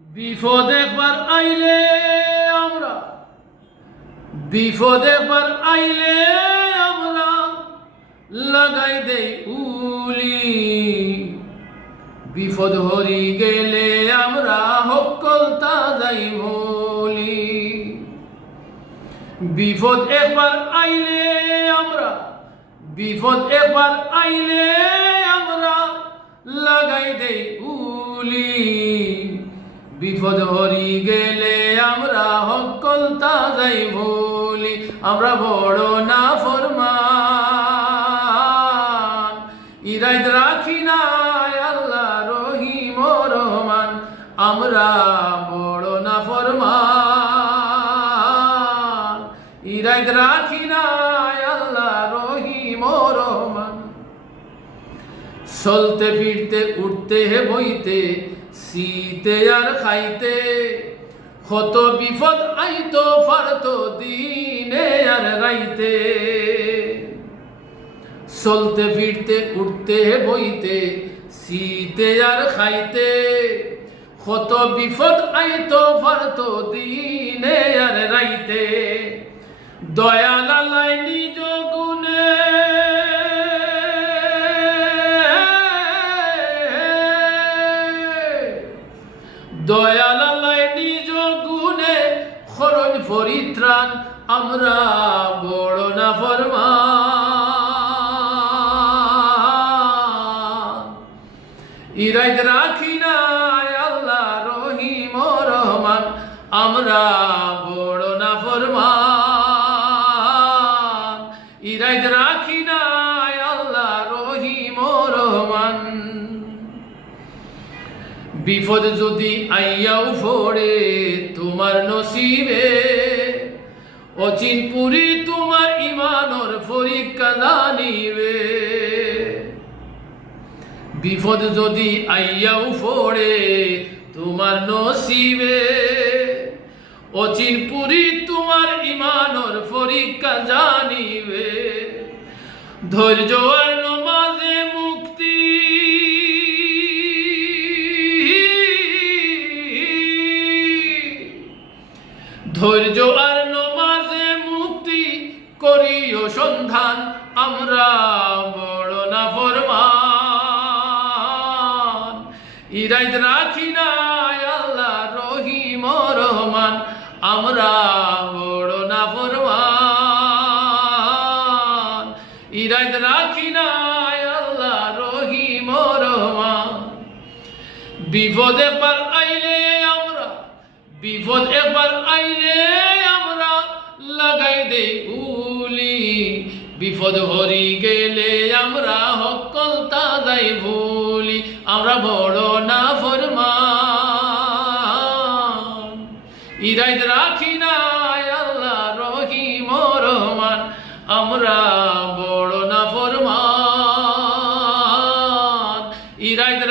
বিপদ একবার আইলে আমরা। বিপদ একবার আইলে আমরা লাগাই দেই উলি। বিপদ হরি গেলে আমরা হকল তাজাই বলি। বিপদ একবার আইলে আমরা, বিপদ একবার আইলে বিপদ হরি গেলে আমরা হকল তাজাই বলি, আমরা বড় না ফরমান। ইরাইদ রাখি না আল্লাহ রহিম রহমান, আমরা বড় না ফরমান। ইরাইদ রাখি না আল্লাহ রহিম রহমান। চলতে ফিরতে, উঠতে হে বইতে শীতে আর খাইতে কত বিপদ আইতো ফারতো দিনে আর রাইতে। চলতে, ফিরতে, উঠতে, বইতে, শীতে আর খাইতে কত বিপদ আইতো ফারতো দিনে আর রাইতে। দয়াল পরিত্রাণ আমরা বড় না ফরমা। ইরাইদ রাখি না, আল্লাহ রহিম রহমান, আমরা বড় না ফরমা। ইরাইদ রাখি না বিপদ যদি আইয়াও ফোড়ে তোমার নসিবে অচিনপুরি তোমার ইমানর পরীক্ষা জানিবে বিপদ যদি আইয়াও ফোড়ে তোমার নসিবে অচিনপুরি তোমার ইমানর পরীক্ষা জানিবে। ধৈর্য ধৈর্য আর নমাজে মুক্তি করিও সন্ধান, আমরা বড় না ফরমান ইরাইদ রাখি না আল্লাহ রহিম রহমান, আমরা বড় না ফরমান ইরাইদ রাখি না আল্লাহ রহিম রহমান। বিপদ একবার আইলে আমরা বিপদ এবার আইলে আমরা লাগাই দে উলি। বিপদ হরি গেলে আমরা হকল তাজাই ভুলি। আমরা বড় না ফরমা ইরাইদ রাখি না আল্লাহ রহি মরমান আমরা বড় না ফরমান। ইরাইদ